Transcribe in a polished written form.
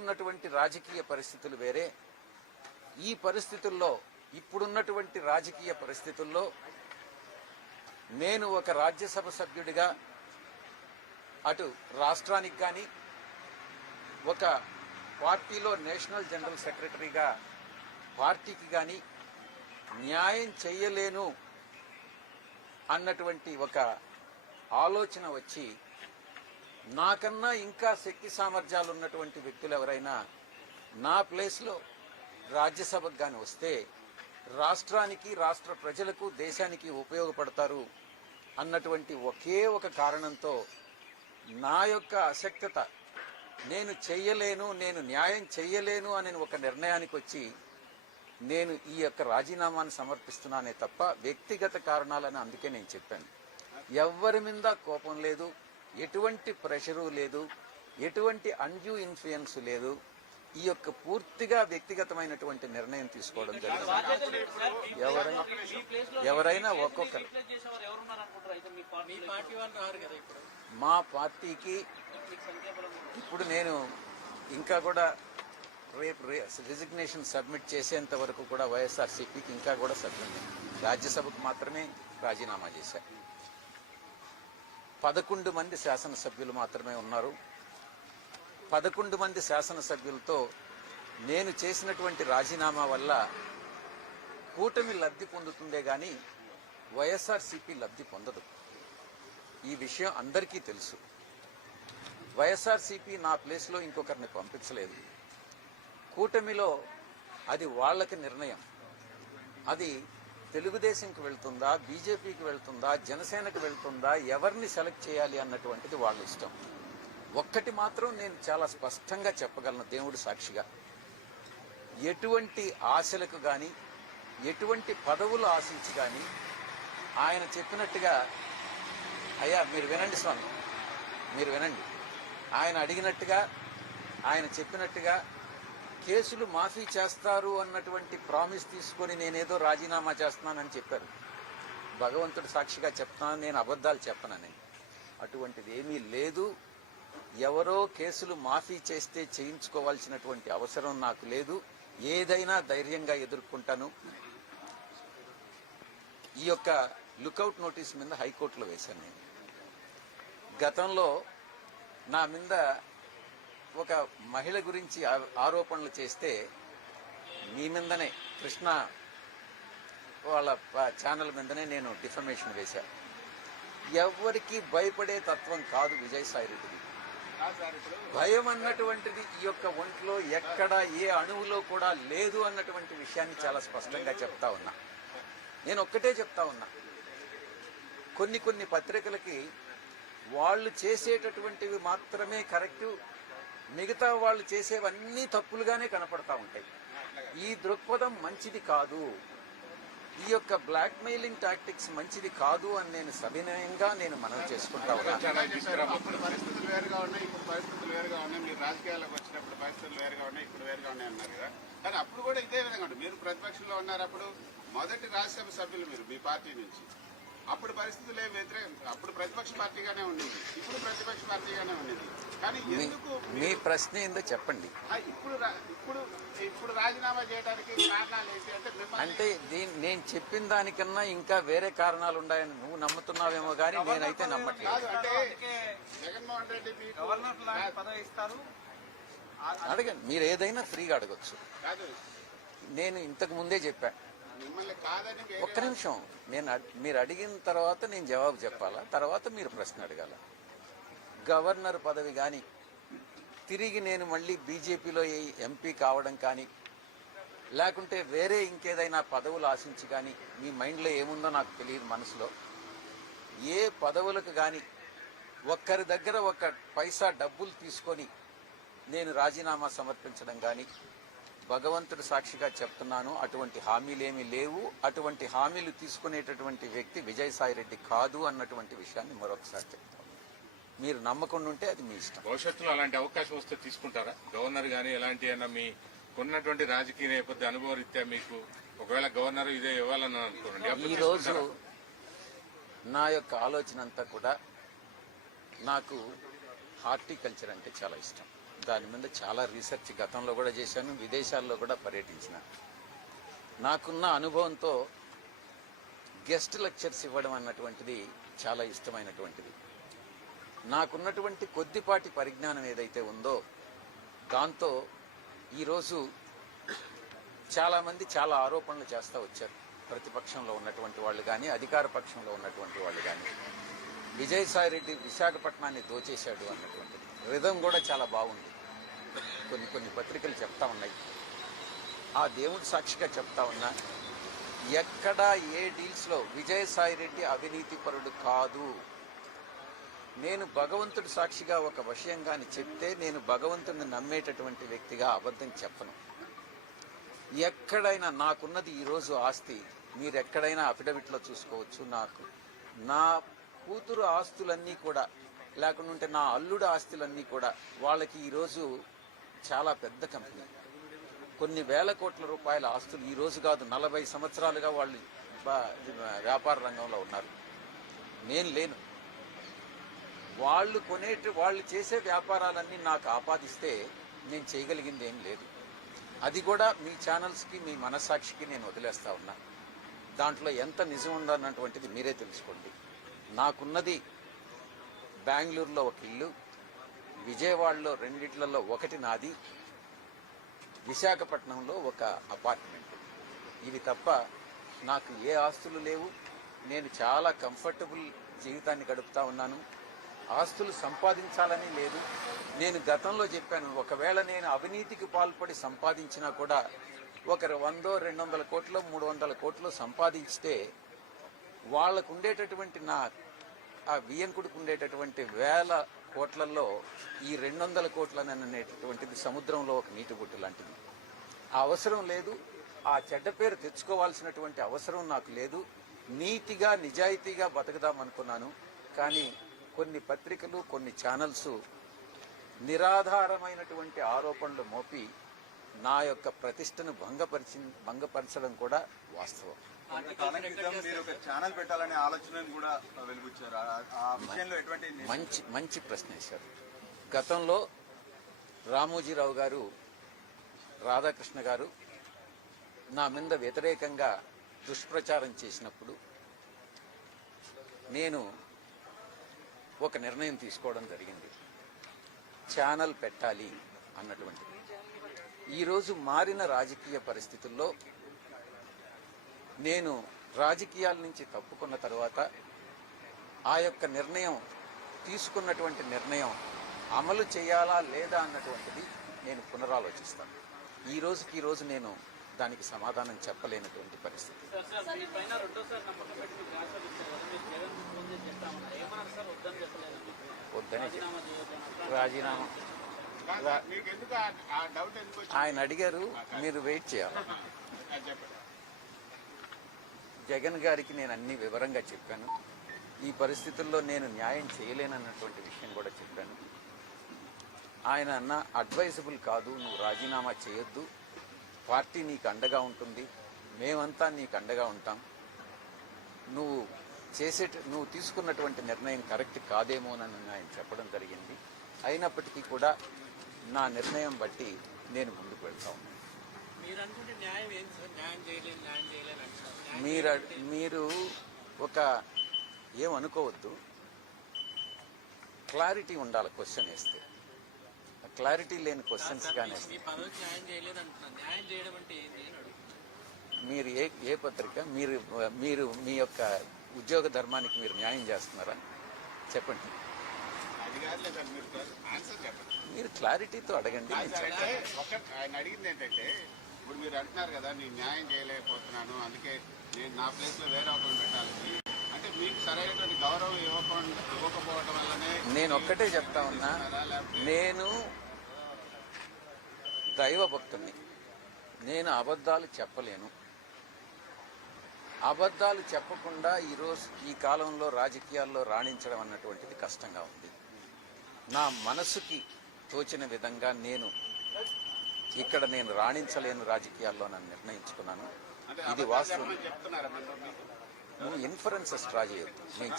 ఉన్నటువంటి రాజకీయ పరిస్థితులు వేరే. ఈ పరిస్థితుల్లో, ఇప్పుడున్నటువంటి రాజకీయ పరిస్థితుల్లో నేను ఒక రాజ్యసభ సభ్యుడిగా అటు రాష్ట్రానికి కానీ, ఒక పార్టీలో నేషనల్ జనరల్ సెక్రటరీగా పార్టీకి కానీ న్యాయం చేయలేను అన్నటువంటి ఒక ఆలోచన వచ్చి, నాకన్నా ఇంకా శక్తి సామర్థ్యాలు ఉన్నటువంటి వ్యక్తులు ఎవరైనా నా ప్లేస్లో రాజ్యసభకు కానీ వస్తే రాష్ట్రానికి, రాష్ట్ర ప్రజలకు, దేశానికి ఉపయోగపడతారు అన్నటువంటి ఒకే ఒక కారణంతో నా యొక్క అశక్తత, నేను చెయ్యలేను, నేను న్యాయం చెయ్యలేను అనే ఒక నిర్ణయానికి వచ్చి నేను ఈ యొక్క రాజీనామాను సమర్పిస్తున్నానే తప్ప వ్యక్తిగత కారణాలని అందుకే నేను చెప్పాను. ఎవ్వరి మీద కోపం లేదు, ఎటువంటి ప్రెషరు లేదు, ఎటువంటి అన్డ్యూ ఇన్ఫ్లుయెన్స్ లేదు. ఈ యొక్క పూర్తిగా వ్యక్తిగతమైనటువంటి నిర్ణయం తీసుకోవడం జరిగింది. ఎవరైనా ఒక్కొక్కరు మా పార్టీకి ఇప్పుడు నేను ఇంకా కూడా రేపు రిజిగ్నేషన్ సబ్మిట్ చేసేంత వరకు కూడా వైఎస్ఆర్సీపీకి ఇంకా కూడా సభ్యుని రాజ్యసభకు మాత్రమే రాజీనామా చేశారు. 11 మంది శాసనసభ్యులు మాత్రమే ఉన్నారు. 11 మంది శాసనసభ్యులతో నేను చేసినటువంటి రాజీనామా వల్ల కూటమి లబ్ధి పొందుతుందే గాని వైఎస్ఆర్సీపీ లబ్ధి పొందదు. ఈ విషయం అందరికీ తెలుసు. వైఎస్ఆర్సీపీ నా ప్లేస్లో ఇంకొకరిని పంపించలేదు. కూటమిలో అది వాళ్ళకి నిర్ణయం. అది తెలుగుదేశంకి వెళ్తుందా, బీజేపీకి వెళ్తుందా, జనసేనకు వెళ్తుందా, ఎవరిని సెలెక్ట్ చేయాలి అన్నటువంటిది వాళ్ళ ఇష్టం. ఒక్కటి మాత్రం నేను చాలా స్పష్టంగా చెప్పగలను దేవుడి సాక్షిగా, ఎటువంటి ఆశలకు కానీ, ఎటువంటి పదవులు ఆశించి కానీ ఆయన చెప్పినట్టుగా, అయ్యా మీరు వినండి స్వామి, మీరు వినండి, ఆయన అడిగినట్టుగా, ఆయన చెప్పినట్టుగా కేసులు మాఫీ చేస్తారు అన్నటువంటి ప్రామిస్ తీసుకొని నేనేదో రాజీనామా చేస్తున్నానని చెప్పారు. భగవంతుడు సాక్షిగా చెప్తున్నాను, నేను అబద్ధాలు చెప్పనని. అటువంటిది ఏమీ లేదు. ఎవరో కేసులు మాఫీ చేస్తే చేయించుకోవాల్సినటువంటి అవసరం నాకు లేదు. ఏదైనా ధైర్యంగా ఎదుర్కొంటాను. ఈ యొక్క లుకౌట్ నోటీస్ మీద హైకోర్టులో వేశాను నేను. గతంలో నా మీద ఒక మహిళ గురించి ఆరోపణలు చేస్తే మీ మీదనే, కృష్ణ వాళ్ళ ఛానల్ మీదనే నేను డిఫమేషన్ వేశాను. ఎవరికి భయపడే తత్వం కాదు విజయసాయిరెడ్డిది. భయం అన్నటువంటిది ఈ యొక్క ఒంట్లో ఎక్కడ ఏ అణువులో కూడా లేదు అన్నటువంటి విషయాన్ని చాలా స్పష్టంగా చెప్తా ఉన్నా. నేను ఒక్కటే చెప్తా ఉన్నా, కొన్ని పత్రికలకి వాళ్ళు చేసేటటువంటివి మాత్రమే కరెక్టు, మిగతా వాళ్ళు చేసేవన్నీ తప్పులుగానే కనపడతా ఉంటాయి. ఈ దృక్పథం మంచిది కాదు. ఈ యొక్క బ్లాక్ మెయిలింగ్ టాక్టిక్స్ మంచిది కాదు అని నేను సవినయంగా నేను మనవి చేసుకుంటా ఉన్నా. పరిస్థితులు వేరుగా ఉన్నాయి, ఇప్పుడు పరిస్థితులు వేరుగా ఉన్నాయి. మీరు రాజకీయాలకు వచ్చినప్పుడు పరిస్థితులు వేరుగా ఉన్నాయి, ఇప్పుడు వేరుగా ఉన్నాయి అన్నారు కదా. కానీ అప్పుడు కూడా ఇదే విధంగా ఉంటుంది. మీరు ప్రతిపక్షంలో ఉన్నారు. అప్పుడు మొదటి రాజ్యసభ సభ్యులు మీరు మీ పార్టీ నుంచి. అప్పుడు పరిస్థితులు ఏమి వ్యతిరేకం, అప్పుడు ప్రతిపక్ష పార్టీగానే ఉండింది, ఇప్పుడు ప్రతిపక్ష పార్టీగానే ఉండింది. కానీ ఎందుకు మీ ప్రశ్న ఏందో చెప్పండి. ఇప్పుడు రాజీనామా చేయడానికి కారణాలు ఏంటి అంటే నేను చెప్పిన దానికన్నా ఇంకా వేరే కారణాలు ఉన్నాయని నువ్వు నమ్ముతున్నావేమో కానీ నేనైతే నమ్మట్లేదు. అంటే జగన్మోహన్ రెడ్డి పదవి ఇస్తారు, అడగండి, మీరు ఏదైనా ఫ్రీగా అడగొచ్చు. నేను ఇంతకు ముందే చెప్పా. ఒక్క నిమిషం, మీరు అడిగిన తర్వాత నేను జవాబు చెప్పాలా, తర్వాత మీరు ప్రశ్న అడగాల. గవర్నర్ పదవి కానీ, తిరిగి నేను మళ్ళీ బీజేపీలో ఎంపీ కావడం కానీ, లేకుంటే వేరే ఇంకేదైనా పదవులు ఆశించి కానీ, మీ మైండ్లో ఏముందో నాకు తెలియదు. మనసులో ఏ పదవులకు కానీ ఒక్కరి దగ్గర ఒక్క పైసా డబ్బులు తీసుకొని నేను రాజీనామా సమర్పించడం కానీ, భగవంతుడు సాక్షిగా చెప్తున్నాను, అటువంటి హామీలేమీ లేవు. అటువంటి హామీలు తీసుకునేటటువంటి వ్యక్తి విజయసాయిరెడ్డి కాదు అన్నటువంటి విషయాన్ని మరొకసారి చెప్తాను. మీరు నమ్మకుండా ఉంటే అది మీ ఇష్టం. భవిష్యత్తులో అలాంటి అవకాశం వస్తే తీసుకుంటారా? గవర్నర్ గానీ ఎలాంటి అయినా మీ ఉన్నటువంటి రాజకీయ నేపథ్య అనుభవ రీత్యా మీకు ఒకవేళ గవర్నర్ ఇదే ఇవ్వాలని అనుకోండి. ఈ రోజు నా యొక్క ఆలోచన అంతా కూడా, నాకు హార్టికల్చర్ అంటే చాలా ఇష్టం. దాని మీద చాలా రీసెర్చ్ గతంలో కూడా చేశాను, విదేశాల్లో కూడా పర్యటించిన. నాకున్న అనుభవంతో గెస్ట్ లెక్చర్స్ ఇవ్వడం అన్నటువంటిది చాలా ఇష్టమైనటువంటిది. నాకున్నటువంటి కొద్దిపాటి పరిజ్ఞానం ఏదైతే ఉందో దాంతో ఈరోజు చాలామంది చాలా ఆరోపణలు చేస్తూ వచ్చారు. ప్రతిపక్షంలో ఉన్నటువంటి వాళ్ళు కానీ, అధికార పక్షంలో ఉన్నటువంటి వాళ్ళు కానీ, విజయసాయిరెడ్డి విశాఖపట్నాన్ని దోచేశాడు అన్నటువంటిది. రిధం కూడా చాలా బాగుంది. కొన్ని పత్రికలు చెప్తా ఉన్నాయి. ఆ దేవుడి సాక్షిగా చెప్తా ఉన్నా, ఎక్కడా ఏ డీల్స్లో విజయసాయిరెడ్డి అవినీతిపరుడు కాదు. నేను భగవంతుడి సాక్షిగా ఒక విషయం కానీ చెప్తే నేను భగవంతుడిని నమ్మేటటువంటి వ్యక్తిగా అబద్ధం చెప్పను. ఎక్కడైనా నాకున్నది ఈరోజు ఆస్తి మీరు ఎక్కడైనా అఫిడవిట్లో చూసుకోవచ్చు. నా కూతురు ఆస్తులన్నీ కూడా, లేకుంటే నా అల్లుడు ఆస్తులన్నీ కూడా వాళ్ళకి ఈరోజు చాలా పెద్ద కంపెనీ, కొన్ని వేల కోట్ల రూపాయల ఆస్తులు ఈరోజు కాదు 40 సంవత్సరాలుగా వాళ్ళు వ్యాపార రంగంలో ఉన్నారు. నేను లేను. వాళ్ళు చేసే వ్యాపారాలన్నీ నాకు ఆపాదిస్తే నేను చేయగలిగింది ఏం లేదు. అది కూడా మీ ఛానల్స్కి, మీ మనస్సాక్షికి నేను వదిలేస్తా ఉన్నా. దాంట్లో ఎంత నిజం ఉందన్నటువంటిది మీరే తెలుసుకోండి. నాకున్నది బెంగళూరులో ఒక ఇల్లు, విజయవాడలో 2 ఇళ్లలో ఒకటి నాది, విశాఖపట్నంలో ఒక అపార్ట్మెంట్. ఇవి తప్ప నాకు ఏ ఆస్తులు లేవు. నేను చాలా కంఫర్టబుల్ జీవితాన్ని గడుపుతా ఉన్నాను. ఆస్తులు సంపాదించాలని లేదు. నేను గతంలో చెప్పాను, ఒకవేళ నేను అవినీతికి పాల్పడి సంపాదించినా కూడా ఒకరు 100, 200 కోట్లు, 300 కోట్లు సంపాదించితే వాళ్ళకు ఉండేటటువంటి ఆ వియ్యంకుడికి ఉండేటటువంటి వేల కోట్లలో ఈ 200 కోట్లనేటటువంటిది సముద్రంలో ఒక నీటి బొట్టు లాంటిది. ఆ అవసరం లేదు. ఆ చెడ్డ పేరు తెచ్చుకోవాల్సినటువంటి అవసరం నాకు లేదు. నీతిగా, నిజాయితీగా బతుకుదామనుకున్నాను. కానీ కొన్ని పత్రికలు, కొన్ని ఛానల్స్ నిరాధారమైనటువంటి ఆరోపణలు మోపి నా యొక్క ప్రతిష్టను భంగపరచడం కూడా వాస్తవం. మీరు ఒక ఛానల్ పెట్టాలనే ఆలోచనను కూడా వెలుగుచ్చారు. ఆ విషయంలో ఎటువంటి మంచి ప్రశ్న వేశారు. గతంలో రామోజీరావు గారు, రాధాకృష్ణ గారు నా మీద వ్యతిరేకంగా దుష్ప్రచారం చేసినప్పుడు నేను ఒక నిర్ణయం తీసుకోవడం జరిగింది. ఛానల్ పెట్టాలి అన్నటువంటిది. ఈరోజు మారిన రాజకీయ పరిస్థితుల్లో నేను రాజకీయాల నుంచి తప్పుకున్న తర్వాత ఆ యొక్క నిర్ణయం, తీసుకున్నటువంటి నిర్ణయం అమలు చేయాలా లేదా అన్నటువంటిది నేను పునరాలోచిస్తాను. ఈ రోజు నేను దానికి సమాధానం చెప్పలేనటువంటి పరిస్థితి. వద్దనే రాజీనామా ఆయన అడిగారు, మీరు వెయిట్ చేయాలి. జగన్ గారికి నేను అన్ని వివరంగా చెప్పాను. ఈ పరిస్థితుల్లో నేను న్యాయం చేయలేనన్నటువంటి విషయం కూడా చెప్పాను. ఆయన అన్న అడ్వైజబుల్ కాదు, నువ్వు రాజీనామా చేయొద్దు, పార్టీ నీకు అండగా ఉంటుంది, మేమంతా నీకు అండగా ఉంటాం, నువ్వు తీసుకున్నటువంటి నిర్ణయం కరెక్ట్ కాదేమోనని ఆయన చెప్పడం జరిగింది. అయినప్పటికీ కూడా నా నిర్ణయం బట్టి నేను ముందుకు వెళ్తా ఉన్నాను. మీరు ఒక ఏమనుకోవద్దు, క్లారిటీ ఉండాలి క్వశ్చన్ వేస్తే. క్లారిటీ లేని క్వశ్చన్స్ కానీ మీరు ఏ పత్రిక, మీరు మీ యొక్క ఉద్యోగ ధర్మానికి మీరు న్యాయం చేస్తున్నారా చెప్పండి. మీరు క్లారిటీతో అడగండి. ఆయన అడిగింది ఏంటంటే, ఇప్పుడు మీరు అంటున్నారు కదా నేను న్యాయం చేయలేకపోతున్నాను, అందుకే నేను నా ప్లేస్ లో వేరే ఒకరిని పెట్టాలి అంటే మీకు సరైనటువంటి గౌరవం ఇవ్వకపోవడం వల్లనే. నేను ఒక్కటే చెప్తా ఉన్నా, నేను దైవ భక్తుణ్ణి, నేను అబద్ధాలు చెప్పలేను. అబద్ధాలు చెప్పకుండా ఈ కాలంలో రాజకీయాల్లో రాణించడం అన్నటువంటిది కష్టంగా ఉంది. నా మనసుకి తోచిన విధంగా నేను రాణించలేను రాజకీయాల్లో నన్ను నిర్ణయించుకున్నాను. ఇది వాస్తవం. నువ్వు ఇన్ఫరెన్సెస్ డ్రా చేయొద్దు. నేను